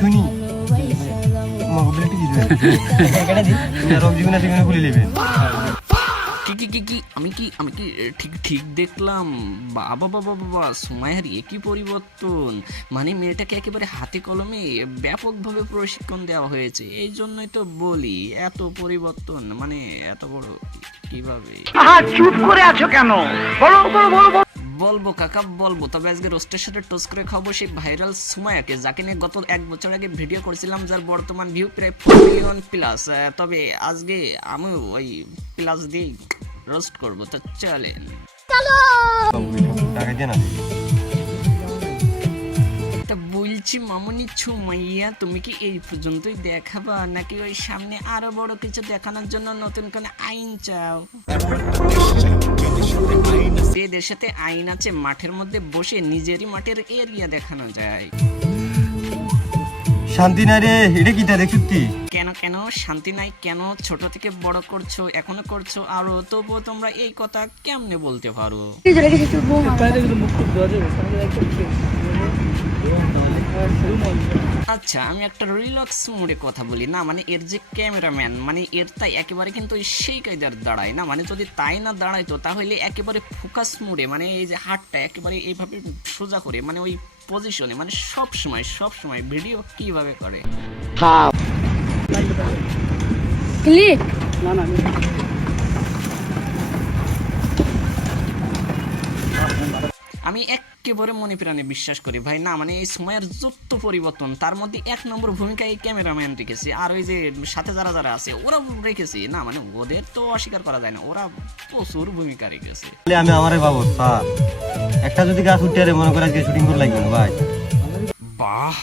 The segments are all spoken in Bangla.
শুনি মোবাইলটি দিবেন এটা দি রব জীবনে থেকে খুলে নেবেন আমি কি ঠিক দেখলাম? বাবা বাবা বাবা, সুমাইয়ার একই পরিবর্তন, মানে মেয়েটাকে একেবারে হাতে কলমে ব্যাপকভাবে প্রশিক্ষণ দেওয়া হয়েছে। এই জন্যই তো বলি এত পরিবর্তন, মানে এত বড় কিভাবে। চুপ করে আছো কেন? বলো বলো বলো। বলবো কাকা বলবো, তবে আজকে রোস্টের সাথে টোস্ট করে খাবো সেই ভাইরাল সুমাইয়াকে, যাকে নিয়ে গত 1 বছর আগে ভিডিও করেছিলাম, যার বর্তমান ভিউ প্রায় 4 মিলিয়ন প্লাস। তবে আজকে আমি ওই প্লাস দিয়ে রোস্ট করবো, তো চলেন। বলছি মামুনি সুমাইয়া, তুমি কি এই পর্যন্তই দেখাবা, নাকি ওই সামনে আরো বড় কিছু দেখানোর জন্য নতুন কোন আইন চাও? এদের সাথে আইন আছে, মাঠের মধ্যে বসে নিজেরই মাঠের এরিয়া দেখানো যায়। শান্তি নাই রে, এটা কি দেখছ তুই? কেন শান্তি নাই কেন? ছোট থেকে বড় করছো, এখনো করছো, আরো তবুও তোমরা এই কথা কেমনে বলতে পারো? আচ্ছা, আমি একটা রিল্যাক্স মোডে কথা বলি না, মানে এর যে ক্যামেরাম্যান, মানে এর তাই একেবারে কিন্তু সেই কায়দার দাঁড়ায় না, মানে যদি তাই না দাঁড়াইতো তাহলে একেবারে ফোকাস মোডে, মানে এই যে হাতটা একেবারে এইভাবে সোজা করে, মানে ওই পজিশনে, মানে সব সময় ভিডিও কিভাবে করে। ক্লিক না আমি একেবারে মনে প্রাণে বিশ্বাস করি ভাই, না মানে এই সময়ের যত পরিবর্তন, তার মধ্যে 1 নম্বর ভূমিকা এই ক্যামেরাম্যান রেখেছে, আর ওই যে সাথে যারা আছে ওরা রেখেছে, না মানে ওদের তো অস্বীকার করা যায় না, ওরা প্রচুর ভূমিকা রেখেছে। আমি আমারে বাবু স্যার একটা যদি গাছ উঠে রে মনে করে আজকে শুটিং করে লাগবে না ভাই। বাহ,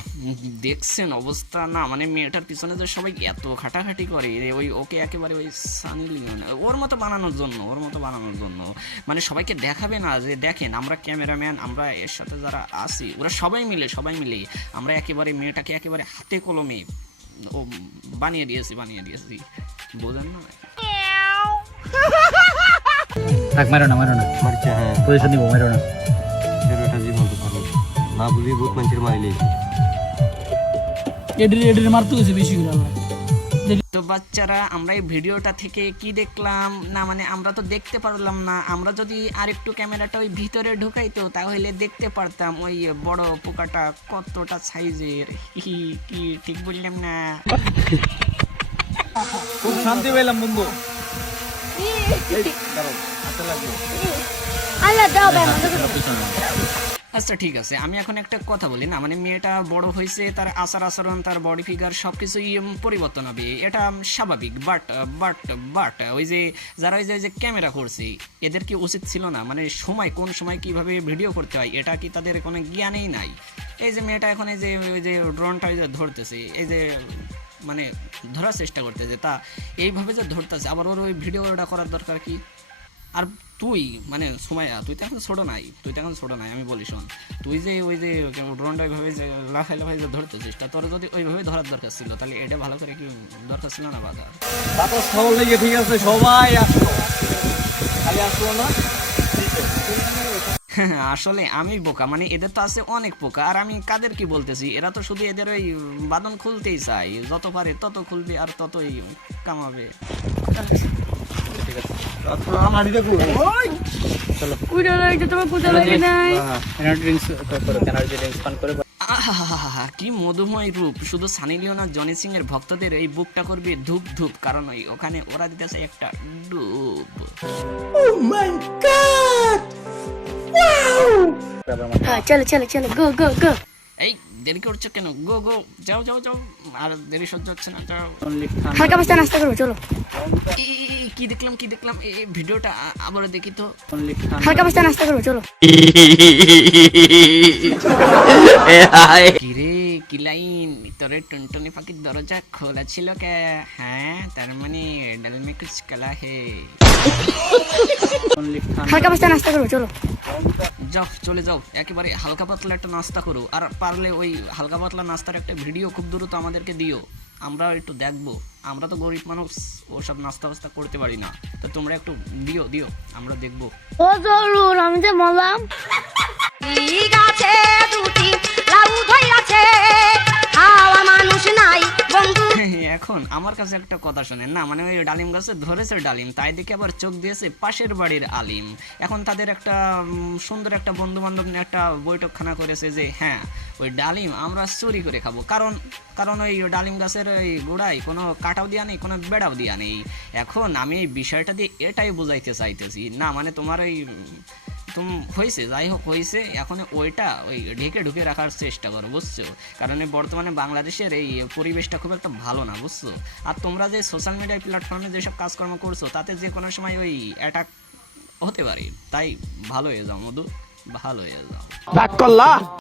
দেখছেন অবস্থা, না মানে মেয়েটার পিছনে যে সবাই এত খাটাখাটি করে, ওই ওকে একেবারে ওই সানি লিওন ওর মতো বানানোর জন্য, মানে সবাইকে দেখাবে না যে দেখেন আমরা ক্যামেরাম্যান, আমরা এর সাথে যারা আছি ওরা সবাই মিলে আমরা একেবারে মেয়েটাকে একেবারে হাতে কলমে ও বানিয়ে দিয়েছি, বোঝেন না? মারো না মারছে, হ্যাঁ পজিশন দিব, মারো না। এটা জীবন তো ভালো না বুঝি বহুত মানুষের মাইলে এডির মারতে গেছে বেশি করে। তো বাচ্চারা, আমরা এই ভিডিওটা থেকে কি দেখলাম, না মানে আমরা তো দেখতে পারলাম না, আমরা যদি আরেকটু ক্যামেরাটা ওই ভিতরে ঢুকাইতো তাহলে দেখতে পারতাম ওই বড় পোকাটা কতটা সাইজের। কি ঠিক বললাম না? খুব শান্তি পেলাম বন্ধু। আচ্ছা ঠিক আছে, আমি এখন একটা কথা বলি না, মানে মেয়েটা বড় হয়েছে, তার আচার আচরণ, তার বডি ফিগার সবকিছুই পরিবর্তন হবে, এটা স্বাভাবিক। বাট ওই যে যারা ওই যে ক্যামেরা করছে, এদের কি উচিত ছিল না, মানে কোন সময় কিভাবে ভিডিও করতে হয় এটা কি তাদের কোনো জ্ঞানেই নাই? এই যে মেয়েটা এখন এই যে ওই যে ড্রোনটা যে ধরতেছে, এই যে মানে ধরার চেষ্টা করতেছে, তা এইভাবে যে ধরতেছে, আবার ওর ওই ভিডিওটা করার দরকার কি? আর তুই মানে সুমাইয়া, তুই তো এখন ছোট নাই, আমি বলি শোন, তুই যে ওই যে ড্রোনটা ওইভাবে যে লাফাই যে ধরতেছিস, তা তোর যদি ওইভাবে ধরার দরকার ছিল তাহলে এটা ভালো করে কি দরকার ছিল না? বাজার বাতাস খাওয়ার লেগে ঠিক আছে, সবাই আসলো, খালি আসলো না। আসলে আমি বোকা, মানে এদের তো আছে অনেক পোকা, আর আমি কাদের কি বলতেছি, এরা তো শুধু এদের ওই বাদন খুলতেই চাই, যত পারে তত খুলবে আর ততই কামাবে। কি মধুময় রূপ, শুধু সানি লিওন আর জনি সিং এর ভক্তদের এই বুকটা করবে ধূপ ধূপ, কারণ ওখানে ওরা দিতেছে একটা ডুব। চলো গো। এই দেরি করছো কেন? গো যাও আর দেরি সহ্য হচ্ছে না, যাও। হালকা পাস্তা নাস্তা করবো, চলো। কি দেখলাম এই ভিডিওটা আবার দেখি তো। হালকা পাস্তা নাস্তা করবো, চলো। কিরে কি লাইন, তোরে টুনটুনি পাখির দরজা খোলা ছিল কে? হ্যাঁ, তার মানে ডাল মে কুছ কালা হে। হালকা পাস্তা নাস্তা করবো, চলো। চলে যাও, একেবারে হালকা পাতলা একটা নাস্তা করো, আর পারলে ওই হালকা পাতলা নাস্তার একটা ভিডিও খুব দ্রুত আমাদেরকে দিও, আমরা একটু দেখবো। আমরা তো গরিব মানুষ, ওসব নাস্তা ফাস্তা করতে পারি না, তো তোমরা একটু দিও, আমরা দেখবো। ও জরুর, আমি যে মরলাম। ঠিক আছে, দুটি লাউ ধইরাছে, খাওয়া এখন আমার কাছে একটা কথা শোনেন না, মানে ওই ডালিম গাছে ধরেছে ডালিম, তাই দেখে আবার চোখ দিয়েছে পাশের বাড়ির আলিম। এখন তাদের একটা সুন্দর একটা বন্ধু বান্ধব নিয়ে একটা বৈঠকখানা করেছে যে হ্যাঁ ওই ডালিম আমরা চুরি করে খাবো, কারণ কারণ ওই ডালিম গাছের ওই গোড়ায় কোনো কাটাও দেওয়া নেই, কোনো বেড়াও দেওয়া নেই। এখন আমি এই বিষয়টা দিয়ে এটাই বোঝাইতে চাইতেছি না, মানে তোমার ওই হয়েছে যাই হোক হয়েছে, এখন ওইটা ওই ঢেকে ঢুকে রাখার চেষ্টা করো, বুঝছো? কারণ এই বর্তমানে বাংলাদেশের এই পরিবেশটা খুব একটা ভালো না, বুঝছো? আর তোমরা যে সোশ্যাল মিডিয়া প্ল্যাটফর্মে যেসব কাজকর্ম করছো তাতে যে কোনো সময় ওই অ্যাটাক হতে পারে, তাই ভালো হয়ে যাও মধু, ভালো হয়ে যাও।